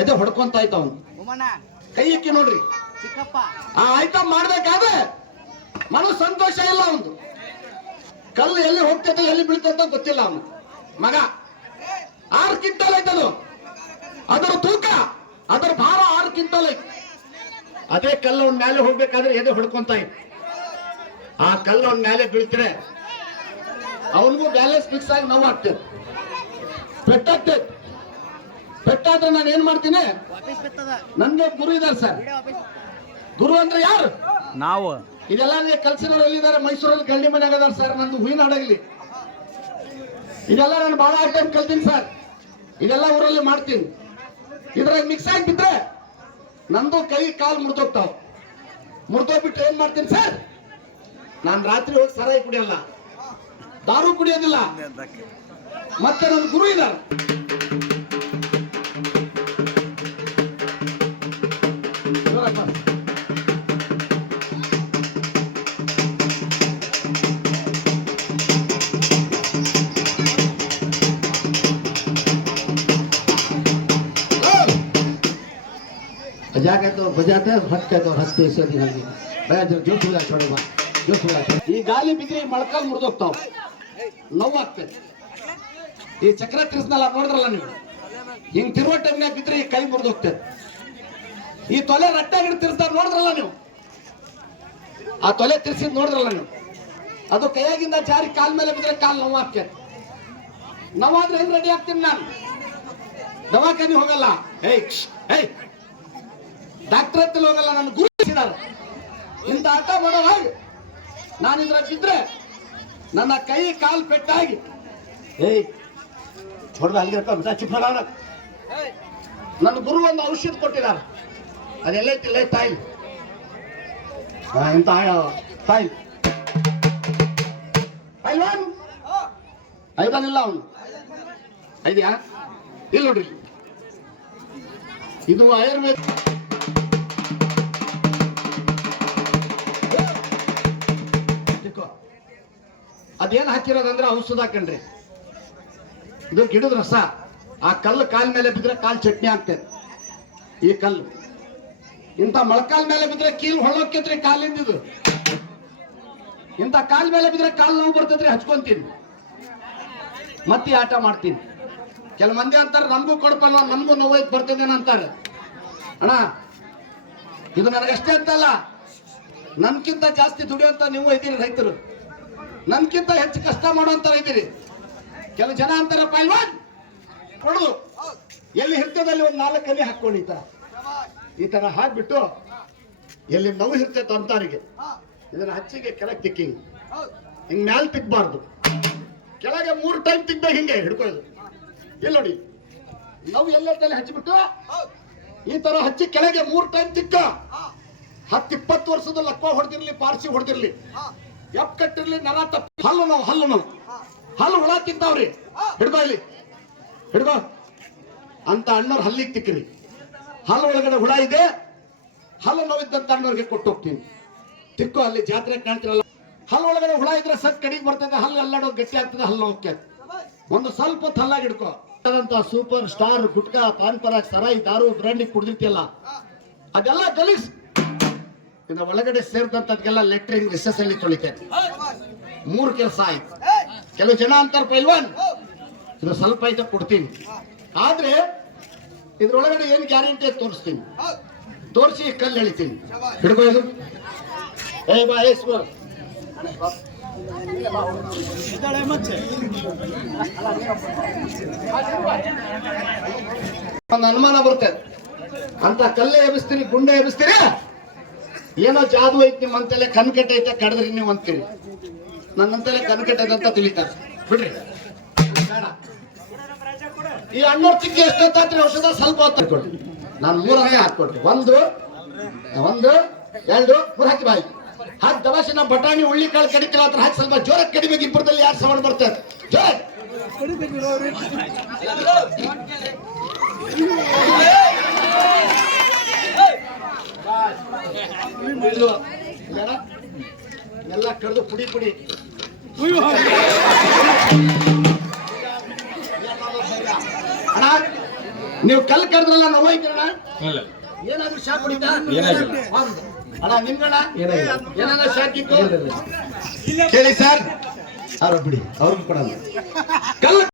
ಎದೆ ಹೊಡ್ಕೊಂತ ಆಯ್ತ ಅವನು. ಕೈ ಇಕ್ಕಿ ನೋಡ್ರಿ. ಆ ಆಯ್ತ ಮಾಡ್ಬೇಕಾದ್ರೆ ಮನಸ್ಸು ಸಂತೋಷ ಇಲ್ಲ ಅವನು ಕಲ್ಲು ಎಲ್ಲಿ ಹೋಗ್ತೈತೆ ಎಲ್ಲಿ ಬೀಳ್ತೈತ ಗೊತ್ತಿಲ್ಲ ಅವನು. ಮಗ ಆರ್ ಕ್ವಿಂಟಲ್ ಐತದು ಅದರ ತೂಕ ಅದರ ಭಾರ ಆರ್ ಕ್ವಿಂಟಲ್ ಐತಿ ಅದೇ ಕಲ್ಲು ಅವ್ನ ಮೇಲೆ ಹೋಗ್ಬೇಕಾದ್ರೆ ಎದೆ ಹೊಡ್ಕೊಂತ ಆ ಕಲ್ಲು ಅವ್ನ ಮೇಲೆ ಬೀಳ್ತಿರೆ ಅವನಿಗೂ ಬ್ಯಾಲೆನ್ಸ್ ಫಿಕ್ಸ್ ಆಗಿ ನೋವು ಆಗ್ತದೆ. ಪೆಟ್ಟಾಗ್ತದೆ. ಪೆಟ್ಟಾದ್ರೆ ನಾನು ಏನ್ ಮಾಡ್ತೀನಿ? ನಂದು ಬಿತ್ತದ. ನನ್ಗೆ ಗುರು ಇದ್ದಾರೆ ಸರ್. ಗುರು ಅಂದ್ರೆ ಯಾರು? ನಾವು. ಇದೆಲ್ಲ ನೀವು ಕಲ್ಸಿನವ್ರು ಎಲ್ಲಿದ್ದಾರೆ? ಮೈಸೂರಲ್ಲಿ ಗಂಡಿ ಮನೆ ಆಗದಾರ ಸರ್ ನಂದು ಹೂವಿನ ಹಾಡಾಗ್ಲಿ ಇದೆಲ್ಲ ನಾನು ಬಹಳ ಐಟಮ್ ಕಲ್ತೀನಿ ಸರ್. ಇದೆಲ್ಲ ಊರಲ್ಲಿ ಮಾಡ್ತೀನಿ. ಇದ್ರಾಗ ಮಿಕ್ಸ್ ಆಗಿಬಿಟ್ರೆ ನಂದು ಕೈ ಕಾಲು ಮುರಿದೋಗ್ತಾವ. ಮುರ್ದೋಗ್ಬಿಟ್ಟು ಏನ್ ಮಾಡ್ತೀನಿ ಸರ್? ನಾನು ರಾತ್ರಿ ಹೋಗಿ ಸರಾಯಿ ಕುಡಿಯಲ್ಲ. ದಾರು ಕುಡಿಯೋದಿಲ್ಲ. ಮತ್ತೆ ನನ್ನ ಗುರು ಇದ್ದಾರೆ. ಬಜಾಕೈತವ್ರು ಬಜಾತ ಹತ್ತೈತವ್ರು ಹತ್ತು ಸರಿ ಹಂಗೆ ಜೋಶ್ ಉಳ್ಳಾಡಿ ಬಾ ಈ ಗಾಲಿ ಬಿದ್ರೆ ಮೊಳಕಾಲು ಮುರಿದೋಗ್ತಾವೆ. ನೋವಾಗ್ತದೆ ಈ ಚಕ್ರ ತಿರ್ಸ್ನಲ್ಲ ನೋಡಿದ್ರಲ್ಲ ನೀವು? ಹಿಂಗ್ ತಿರುವ ಟೈಮ್ನಾಗ ಬಿದ್ರೆ ಈ ಕೈ ಮುರಿದೋಗ್ತದೆ ಈ ತೊಲೆ ರಟ್ಟಾಗಿ ತಿರ್ಸ್ದಾಗ ನೋಡಿದ್ರಲ್ಲ ನೀವು? ಆ ತೊಲೆ ತಿರ್ಸಿದ್ ನೋಡಿದ್ರಲ್ಲ ನೀವು? ಅದು ಕೈಯಾಗಿಂದ ಜಾರಿ ಕಾಲ್ ಮೇಲೆ ಬಿದ್ರೆ ಕಾಲ್ ನೋವಾಗ್ತದೆ ನೋವಾದ್ರೆ ಹೆಂಗ್ ರೆಡಿ ಆಗ್ತೀನಿ ನಾನು? ದವಾಖಾನೆ ಹೋಗಲ್ಲ? ಏಯ್ ಏಯ್. ಡಾಕ್ಟರ್ ಹತ್ರ ಹೋಗಲ್ಲ ನನ್ನ ಗುರು ಇಂಥ ಆಟ ಮಾಡೋ ಹಾಗೆ ನಾನು ಇದ್ರ ಬಿದ್ರೆ ನನ್ನ ಕೈ ಕಾಲು ಪೆಟ್ಟಾಗಿ. ಏಯ್ ಹೊಡೆದ ಅಲ್ಲಿಗೆ ಚುಪ್ಪ ನನ್ನ ಗುರು ಒಂದು ಔಷಧ ಕೊಟ್ಟಿದ್ದಾರೆ. ಅದೆಲ್ಲೈತಿ ಇಲ್ಲೇ ತಾಯಿ. ಆ- ತಾಯಿ. ಪೈಲ್ವಾನ್ ಐದಾನಿಲ್ಲ ಅವನು. ಐದ್ಯಾ? ಇಲ್ಲ ನೋಡ್ರಿ. ಇದು ಆಯುರ್ವೇದ ಅದೇನ್ ಹಾಕಿರೋದಂದ್ರೆ ಔಷಧ ಹಾಕಣ್ರಿ ಇದು ಗಿಡದ ರಸ. ಆ ಕಲ್ಲು ಕಾಲ್ ಮೇಲೆ ಬಿದ್ರೆ ಕಾಲ್ ಚಟ್ನಿ ಆಗ್ತದೆ ಈ ಕಲ್ಲು. ಇಂಥ ಮೊಳಕಾಲ್ ಮೇಲೆ ಬಿದ್ರೆ ಕೀಲ್ ಹೊಳೋಕ್ಕೆತ್ರಿ ಕಾಲಿಂದ ಇದು. ಇಂಥ ಕಾಲ್ ಮೇಲೆ ಬಿದ್ರೆ ಕಾಲ್ ನೋವು ಬರ್ತದ್ರಿ ಹಚ್ಕೊಂತೀನಿ. ಮತ್ತೆ ಆಟ ಮಾಡ್ತೀನಿ. ಕೆಲ ಮಂದಿ ಅಂತಾರೆ, ನಮಗೂ ಕೊಡ್ಪಲ್ಲ, ನಮಗೂ ನೋವು ಬರ್ತದೇನ ಅಂತಾರೆ. ಅಣ್ಣ, ಇದು ನನಗಷ್ಟೇ ಅಂತಲ್ಲ. ನನ್ಕಿಂತ ಜಾಸ್ತಿ ದುಡಿಯುವಂತ ನೀವು ಇದ್ದೀರಿ ರೈತರು. ನನ್ಕಿಂತ ಹೆಚ್ಚು ಕಷ್ಟ ಮಾಡುವಂತ ಇದ್ದೀರಿ. ಕೆಲವು ಜನ ಅಂತಾರ, ಪೈಲ್ವಾನ್ ಕೊಡುದು ಎಲ್ಲಿ ಹಿರ್ತದಲ್ಲಿ ಒಂದು ನಾಲ್ಕು ಅಲ್ಲಿ ಹಾಕೊಂಡು ಈ ತರ. ಈ ತರ ಹಾಕ್ಬಿಟ್ಟು ಎಲ್ಲಿ ನೋವು ಇರ್ತೈತೆ ಅಂತವರಿಗೆ ಇದನ್ನ ಹಚ್ಚಿಗೆ ಕೆಳಗೆ ತಿಕ್ಕಿ ಹಿಂಗ್. ಮ್ಯಾಲ್ ತಿಕ್ಬಾರ್ದು. ಕೆಳಗೆ ಮೂರು ಟೈಮ್ ತಿಕ್ಬೇಕು ಹಿಂಗೆ ಹಿಡ್ಕೊಳ್ಳೋದು. ಇಲ್ಲಿ ನೋಡಿ. ನೋವು ಎಲ್ಲೆಲ್ಲಿ ಹಚ್ಚಿಬಿಟ್ಟು, ಈ ತರ ಹಚ್ಚಿ ಕೆಳಗೆ ಮೂರು ಟೈಮ್ ತಿಕ್ಕ. ಹತ್ತು ಇಪ್ಪತ್ತು ವರ್ಷದ ಲಕ್ಕ ಹೊಡೆದಿರ್ಲಿ, ಪಾರ್ಸಿ ಹೊಡೆದಿರ್ಲಿ. ಎಪ್ ಕಟ್ಟಿರ್ಲಿ ನರ ತಪ್ಪ. ಹಲ್ಲು ನೋವು ಹಲ್ಲು ನೋವು. ಹಲ್ಲು ಹುಳ ತಿಂತಾವ್ರಿ. ಹಿಡ್ಕೋ ಇಲ್ಲಿ. ಹಿಡ್ಕೋ. ಅಂತ ಅಣ್ಣವ್ರ ಹಲ್ಲಿಗೆ ತಿಕ್ಕ್ರಿ. ಹಲ್ಲು ಒಳಗಡೆ ಹುಳ ಇದೆ. ಹಲ್ಲು ನೋವಿದ್ದಂತ ಅಣ್ಣವ್ರಿಗೆ ಕೊಟ್ಟು ಹೋಗ್ತೀನಿ. ತಿಕ್ಕು ಅಲ್ಲಿ ಜಾತ್ರೆ ಕಾಣ್ತಿರಲ್ಲ. ಹಲ್ಲು ಒಳಗಡೆ ಹುಳ ಇದ್ರೆ ಸತ್ ಕಡಿಗೆ ಬರ್ತದೆ ಹಲ್ಲು ಅಲ್ಲಾಡೋ ಗಟ್ಟಿ ಆಗ್ತದೆ ಹಲ್ಲು ಹೋಗ್ತದೆ ಒಂದು ಸ್ವಲ್ಪ ಹೊತ್ತು ಹಲ್ಲಾಗಿ ಹಿಡ್ಕೋ. ಸೂಪರ್ ಸ್ಟಾರ್ ಗುಟ್ಕಾ ಪಾನ್ ಪರಾಗ್ ಸರಾಯಿ ದಾರು ಬ್ರ್ಯಾಂಡಿ ಕುಡ್ದಿರ್ತಿಯಲ್ಲ. ಅದೆಲ್ಲ ಗಲೀಸ್ ಇನ್ನು ಒಳಗಡೆ ಸೇರ್ತಂತದ್ಕೆಲ್ಲ ಲೆಟ್ರಿಂಗ್ ರಿಸಸ್ ಅಲ್ಲಿ ತೊಳಿತೈತಿ ಮೂರು ಕೆಲಸ ಆಯ್ತು. ಕೆಲವು ಜನ ಅಂತಾರ ಪೈಲ್ವಾನ್ ಇದು ಸ್ವಲ್ಪ ಐತೆ ಕೊಡ್ತೀನಿ. ಆದ್ರೆ ಇದ್ರೊಳಗಡೆ ಏನ್ ಗ್ಯಾರಂಟಿ ತೋರಿಸ್ತೀನಿ. ತೋರಿಸಿ ಕಲ್ಲು ಎಳಿತೀನಿ. ಹಿಡ್ಕೋ ಇದು ಏ, ಬಾ, ಏ ಸ್ವ. ಒಂದು ಅನುಮಾನ ಬರುತ್ತೆ. ಅಂತ ಕಲ್ಲೇ ಎಬ್ಬಿಸ್ತೀನಿ, ಗುಂಡೆ ಎಬ್ಬಿಸ್ತೀರಿ? ಏನೋ ಜಾದು ಐತಿ ನಿಮ್ಮ ಅಂತೆಲ್ಲ ಕನ್ಕಟ್ಟ ಐತೆ ಕಡದ್ರಿ ನೀವು ಅಂತೀರಿ. ನನ್ನಂತಲೇ ಕನ್ಕಟ್ಟ ಐತೆ ಅಂತ ತಿಳಿತಾರೆ. ಬಿಡ್ರಿ. ಬೇಡ. ಈ ಹಣ್ಣು ಚಿಕ್ಕಿ ಎಷ್ಟೊತ್ತಾತ್ರಿ ಔಷಧ? ಸ್ವಲ್ಪ ಹೊತ್ತು ಕೊಡಿ ನಾನು ಮೂರನೇ ಹಾಕೊಡ್ತೀನಿ ಒಂದು ಒಂದು ಎರಡು ಮೂರು ಹಾಕಿ ಬಾಯಿ. ಹಾಕಿ ದವಾಸಿನ ಬಟಾಣಿ ಉಳ್ಳಿ ಕಾಳು ಕಡಿತಿಲ್ಲ ಹತ್ರ ಹಾಕಿ ಸ್ವಲ್ಪ ಜೋರ ಕಡಿಮೆ ಇಬ್ಬರದಲ್ಲಿ ಯಾರು ಸವಣ್ ಬರ್ತಾರೆ ಜೋರ. ಎಲ್ಲ ಕಡ್ದು ಪುಡಿ ಪುಡಿ ಅಣ್ಣ ನೀವು ಕಲ್ ಕರೆದ್ರಲ್ಲ ನೋವಾಯ್ಕಣ ಇಲ್ಲ. ಏನಾದ್ರು ಶಾಕ್ ಹೊಡಿತ. ಅಣ್ಣ ನಿಮ್ಗಣ ಏನಾದ್ರು. ಶಾಕ್ ಇತ್ತು? ಕೇಳಿ ಸರ್. ಅವ್ರ ಬಿಡಿ ಅವ್ರಿಗೂ ಕೊಡಲ್ಲ. ಕಲ್ಲು